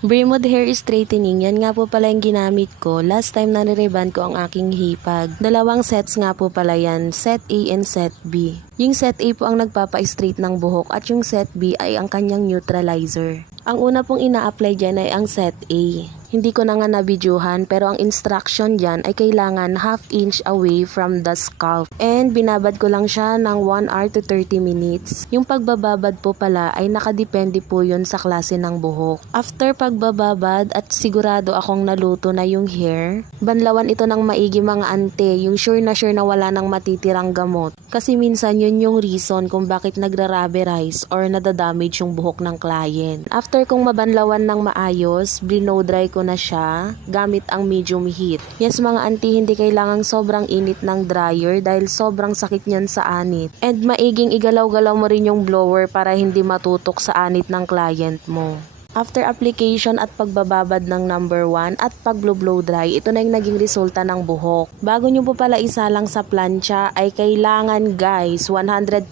Bremod Hair Straightening, yan nga po pala yung ginamit ko. Last time na nireban ko ang aking hipag. Dalawang sets nga po pala yan, set A and set B. Yung set A po ang nagpapa-straight ng buhok at yung set B ay ang kanyang neutralizer. Ang una pong ina-apply dyan ay ang set A. Hindi ko na nga nabidyohan pero ang instruction dyan ay kailangan 1/2 inch away from the scalp. And binabad ko lang siya ng 1 hour to 30 minutes. Yung pagbababad po pala ay nakadepende po yun sa klase ng buhok. After pagbababad at sigurado akong naluto na yung hair, banlawan ito ng maigi mga ante, yung sure na wala nang matitirang gamot. Kasi minsan yun yung reason kung bakit nagra-rubberize or nadadamage yung buhok ng client. After kong mabanlawan ng maayos, blow dry ko na siya gamit ang medium heat. Yes mga auntie, hindi kailangang sobrang init ng dryer dahil sobrang sakit niyan sa anit. And maiging igalaw-galaw mo rin yung blower para hindi matutok sa anit ng client mo. After application at pagbababad ng number 1 at pag-blow dry, ito na yung naging resulta ng buhok. Bago nyo po pala isalang sa plancha ay kailangan guys 100%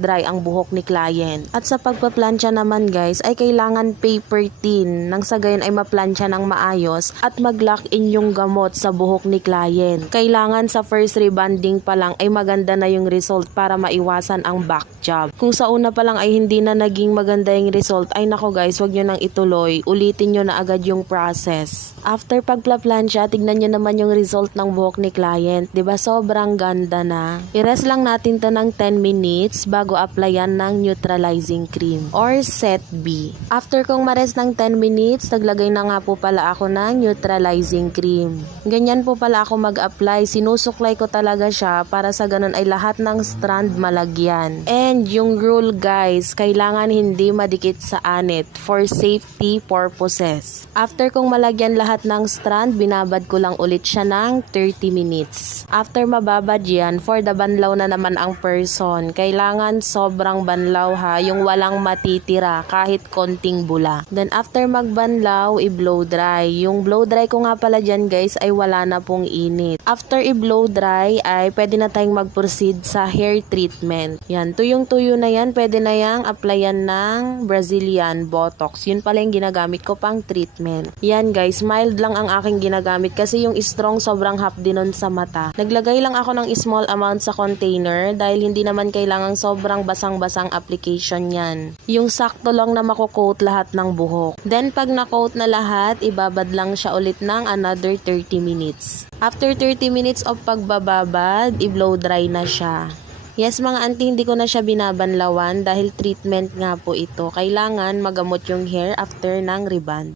dry ang buhok ni client. At sa pagpa-plancha naman guys ay kailangan paper thin nang sa gayon ay ma-plancha ng maayos at mag-lock in yung gamot sa buhok ni client. Kailangan sa first rebonding pa lang ay maganda na yung result para maiwasan ang back job. Kung sa una pa lang ay hindi na naging maganda yung result ay nako guys, wag nyo nang ituloy, ulitin nyo na agad yung process. After pagpla-plancha, tignan nyo naman yung result ng buhok ni client. Diba sobrang ganda na? I-rest lang natin to ng 10 minutes bago applyan ng neutralizing cream or set B. After kong ma-rest ng 10 minutes, naglagay na nga po pala ako ng neutralizing cream. Ganyan po pala ako mag-apply. Sinusuklay ko talaga siya para sa ganun ay lahat ng strand malagyan. And yung rule guys, kailangan hindi madikit sa anit for safety purposes. After kong malagyan lahat ng strand, binabad ko lang ulit siya ng 30 minutes. After mababad yan, for the banlaw na naman ang person, kailangan sobrang banlaw ha, yung walang matitira kahit konting bula. Then after magbanlaw, i-blow dry. Yung blow dry ko nga pala dyan guys ay wala na pong init. After i-blow dry ay pwede na tayong mag-proceed sa hair treatment. Yan, tuyong-tuyo na yan, pwede na yang applyan ng Brazilian Botox. Yun pala yung ginagamit ko pang treatment. Yan guys, mild lang ang aking ginagamit kasi yung strong sobrang hapdi nun sa mata. Naglagay lang ako ng small amount sa container dahil hindi naman kailangang sobrang basang-basang application yan. Yung sakto lang na mako-coat lahat ng buhok. Then pag na-coat na lahat, ibabad lang siya ulit ng another 30 minutes. After 30 minutes of pagbababad, i-blow dry na siya. Yes mga auntie, hindi ko na siya binabanlawan dahil treatment nga po ito. Kailangan magamot yung hair after ng rebond.